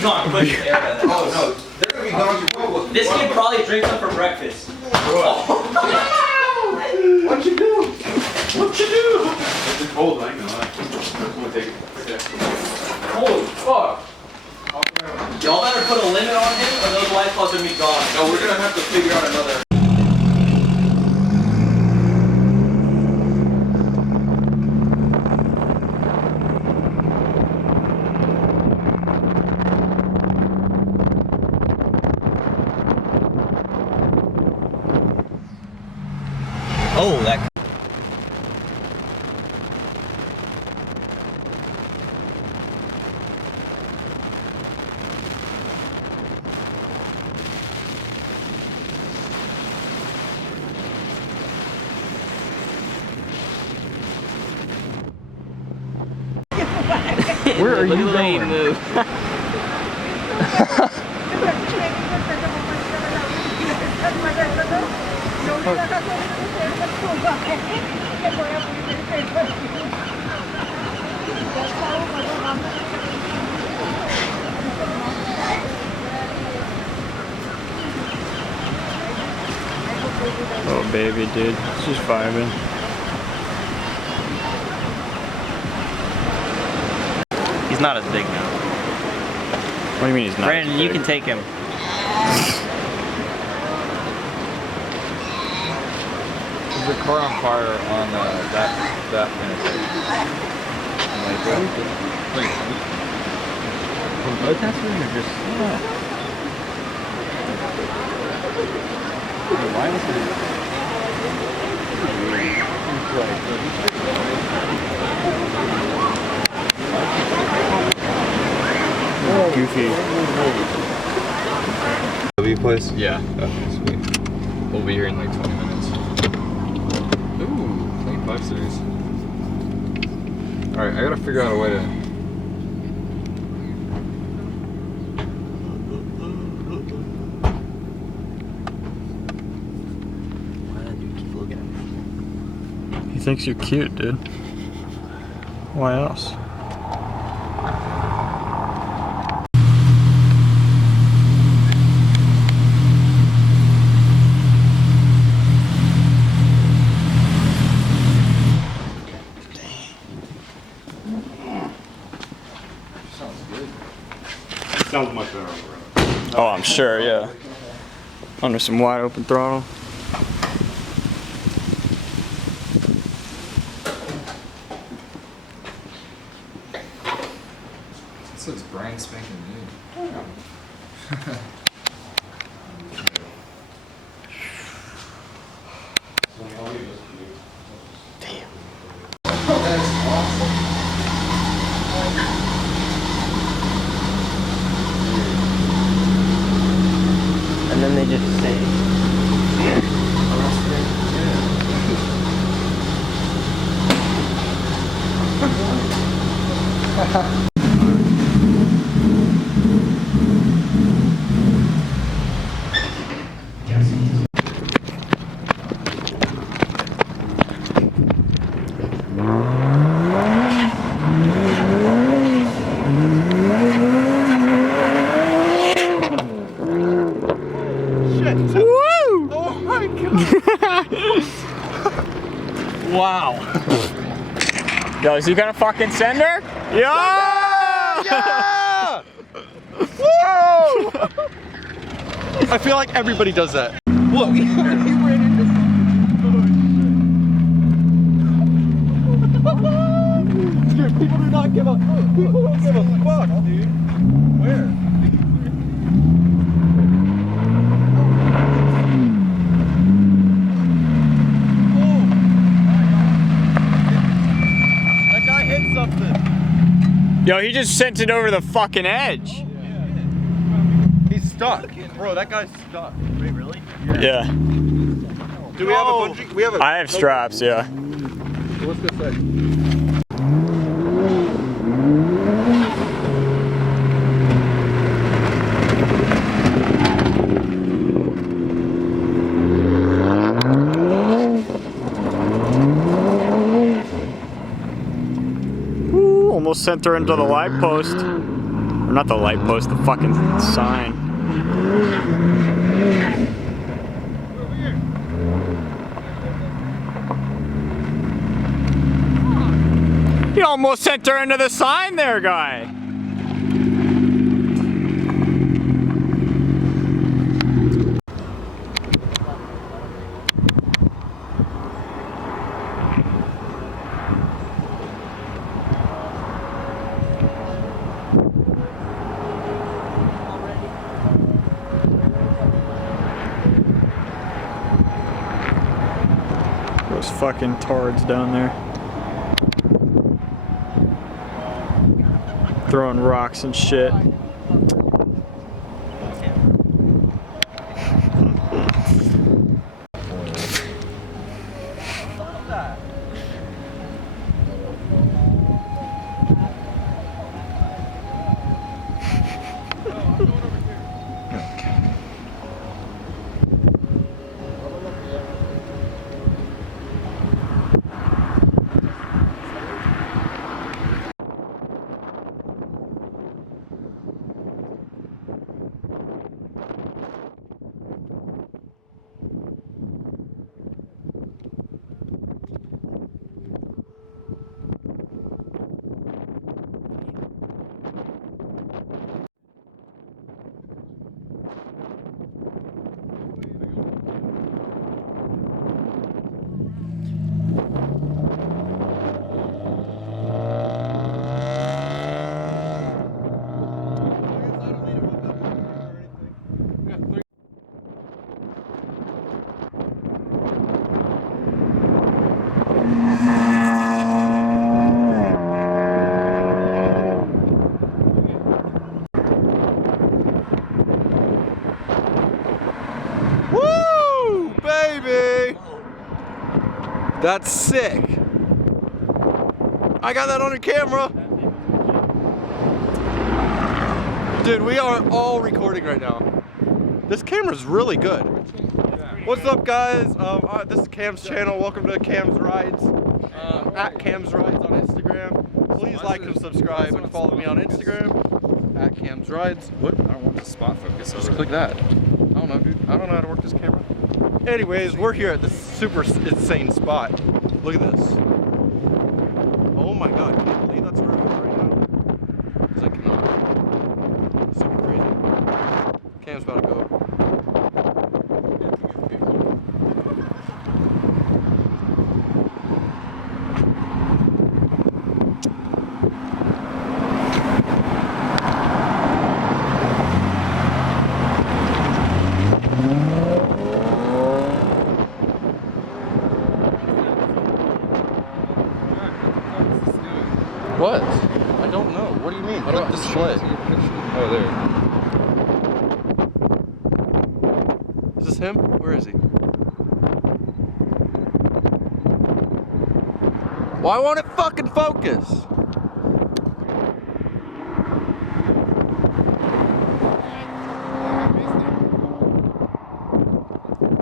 be gone quick. Oh no, they're gonna be gone before. This kid probably drinks them for breakfast. What'd you do? What'd you do? It's cold, I ain't gonna lie. I'm gonna take it. Holy fuck. Y'all better put a limit on him or those white claws are gonna be gone. No, we're gonna have to figure out another. Oh, that. Where are you going? Oh baby, dude, she's vibing. He's not as big now. What do you mean he's not? Brandon, you can take him. There's a car on fire on that interstate. Like, that's where you're just. Why is it? Goofy. W place? Yeah. Okay, sweet. We'll be here in like 20 minutes. Ooh, clean 5 Series. Alright, I gotta figure out a way to. He thinks you're cute, dude. Why else? Sounds much better on the road. Oh, I'm sure, yeah. Under some wide open throttle. This looks brand spanking new. And then they just say. Wow. Yo, is he gonna fucking send her? Yeah! Yeah! Whoa! I feel like everybody does that. Whoa, he ran into something. Dude, people do not give a people don't give a fuck, dude. Where? Yo, he just sent it over the fucking edge. He's stuck. Bro, that guy's stuck. Wait, really? Yeah. Do we have a bungee? We have a I have straps, yeah. What's this say? Almost sent her into the light post. Or not the light post, the fucking sign. You almost sent her into the sign there, guy. Those fucking tards down there. Throwing rocks and shit. Woo, baby! That's sick. I got that on the camera. Dude, we are all recording right now. This camera's really good. What's up, guys? This is Cam's channel. Welcome to Cam's Rides. At Cam's Rides on Instagram. Please like and subscribe and follow me on Instagram. At Cam's Rides. What? I don't want the spot focus. Just click that. I don't know, dude. I don't know how to work this camera. Anyways, we're here at this super insane spot. Look at this. Oh my god, can you believe that's where we are right now? Because I cannot. It's super crazy. Cam's about to go. What? I don't know. What do you mean? Click display. Oh, there. Is this him? Where is he? Why won't it fucking focus?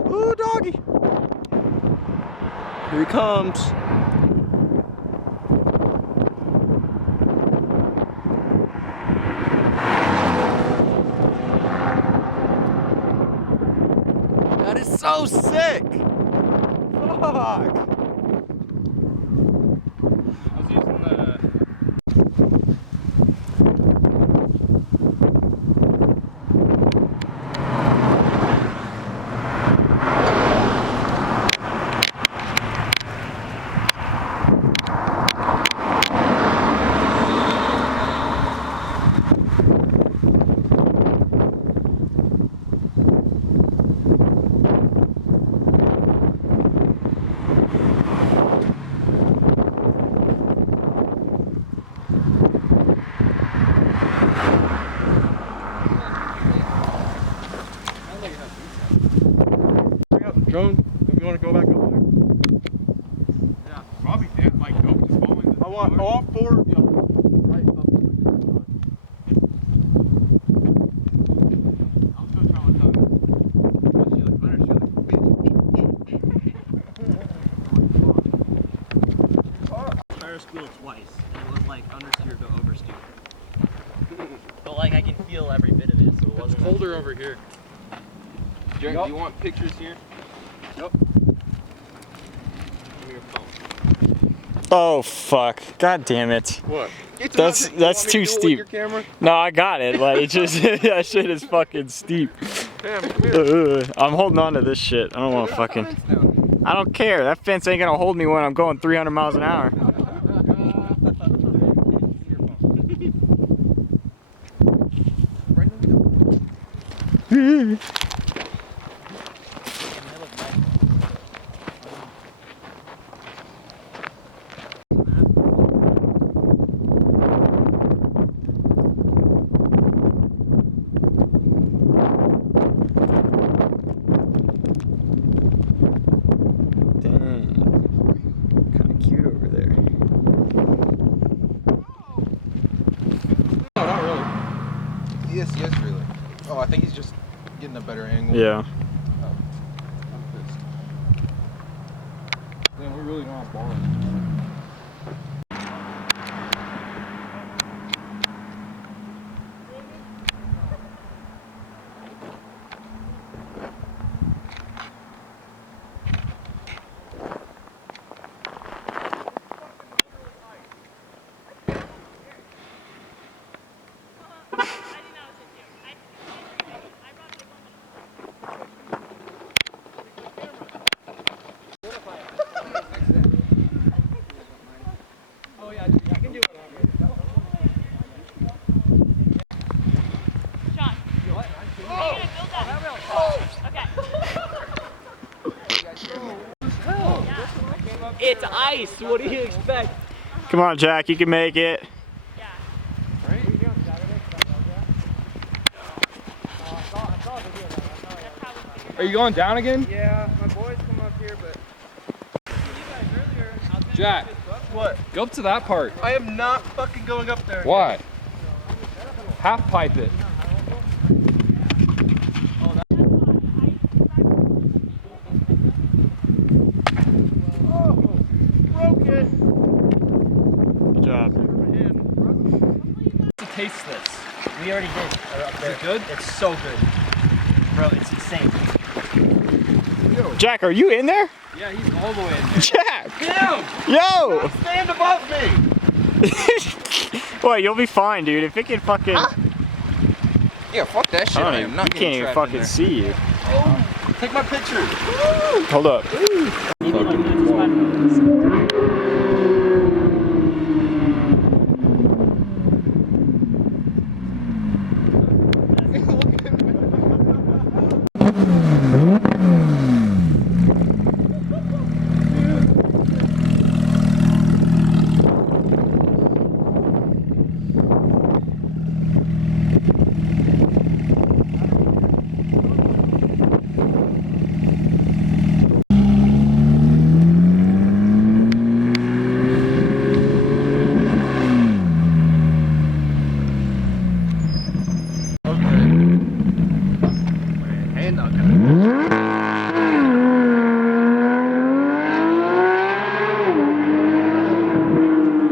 Ooh, doggy. Here he comes. That is so sick! Fuck! Drone, if you want to go back up there. Yeah, probably can't like go just following the I want all four of y'all right up there. I'm still trying to tell Tire school twice, and it was like understeer to oversteer. But like folder over here. Do you want pictures here? Nope. Give me your phone. Oh fuck! God damn it! What? That's too steep. Your camera? No, I got it. Like it just that shit is fucking steep. Damn, come here. I'm holding on to this shit. I don't want to fucking. I don't care. That fence ain't gonna hold me when I'm going 300 miles an hour. No, not really. Yes, really. Oh, I think he's just getting a better angle. Yeah. I'm pissed. Man, we're really not balling. It's ice. What do you expect? Come on, Jack. You can make it. Are you going down again? Yeah, my boys come up here, but Jack, what? go up to that part. I am not fucking going up there. Why? Half pipe it. Broke it. Good job. To taste this. We already did. Up there. Is it good? It's so good. Bro, it's insane. Jack, are you in there? Yeah, he's all the way in there. Jack! Damn! Yo! Stand above me! Boy, you'll be fine, dude. If it can fucking. Yeah, fuck that shit. I I don't am even, not you can't even fucking see you. Take my picture. Hold up.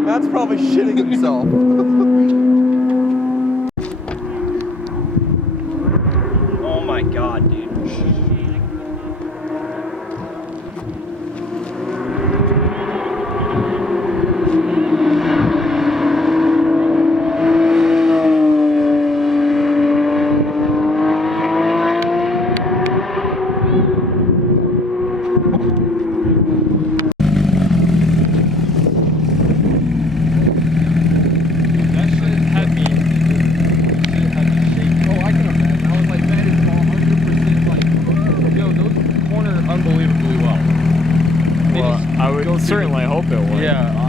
That's probably shitting himself. Oh my god, dude. That shit is heavy. Shit had me shaking. Oh, I can imagine. I was like, that is 100% like, yo, those corner unbelievably well. They Well, just I would go through certainly hope it would. Yeah.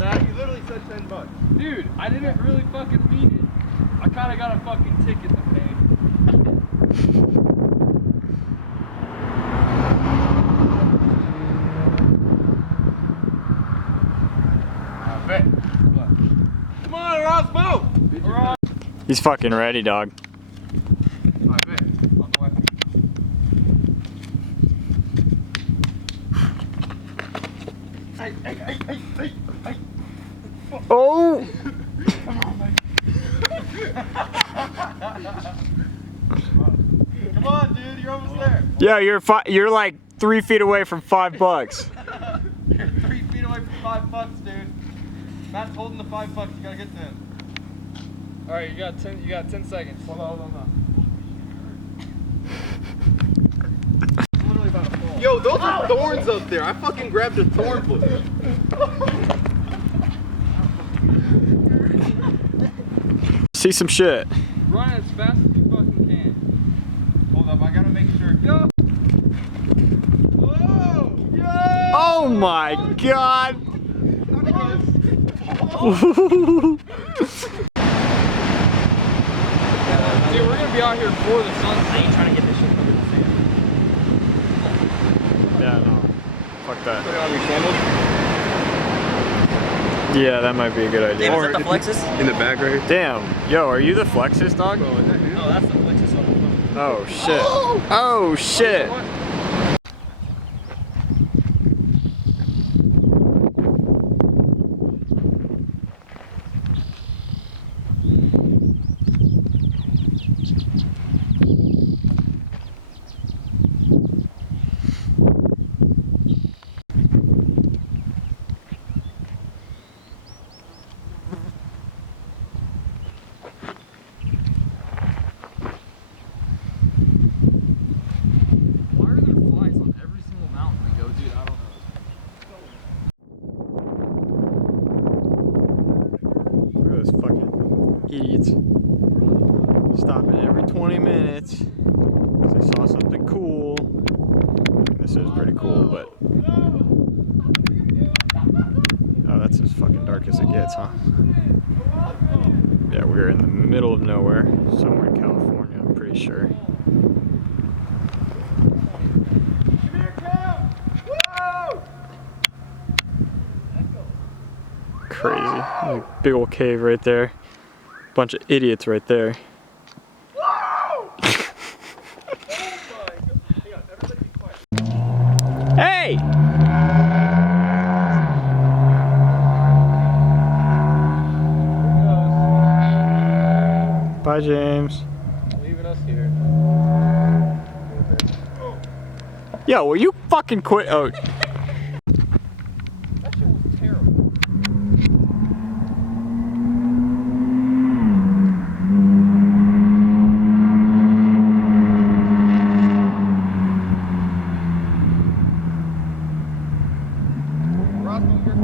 You literally said $10. Dude, I didn't really fucking mean it. I kinda got a fucking ticket to pay. He's fucking ready, dog. I bet. On the left. Oh! Come on, dude, you're almost there. Yeah, you're like 3 feet away from $5. You're 3 feet away from $5, dude. Matt's holding the $5. You gotta get to him. All right, you got 10 seconds. Hold on. It's literally about to fall. Yo, those are thorns up there. I fucking grabbed a thorn bush. See some shit. Run as fast as you fucking can. Hold up, I gotta make sure. Go! Whoa! Yeah! Oh my god! Dude, we're gonna be out here before the sun. I ain't trying to get this shit covered in sand. Yeah, no. Fuck that. Put it on your sandals. Yeah, that might be a good idea. Damn, is that the Flexus? In the back right? Damn. Yo, are you the Flexus, dog? No, that's the Flexus on the front. Oh shit. Oh shit. Why are there flies on every single mountain we go, dude? I don't know. Look at those fucking idiots. Stopping every 20 minutes. Because they saw something cool. This is pretty cool, but. Oh, that's as fucking dark as it gets, huh? Yeah, we're in the middle of nowhere. Somewhere in California, I'm pretty sure. Crazy. There's a big old cave right there. Bunch of idiots right there. Hey! Bye, James. Leaving us here. Yo, will you fucking quit? Oh. That shit was terrible. Roswell, you're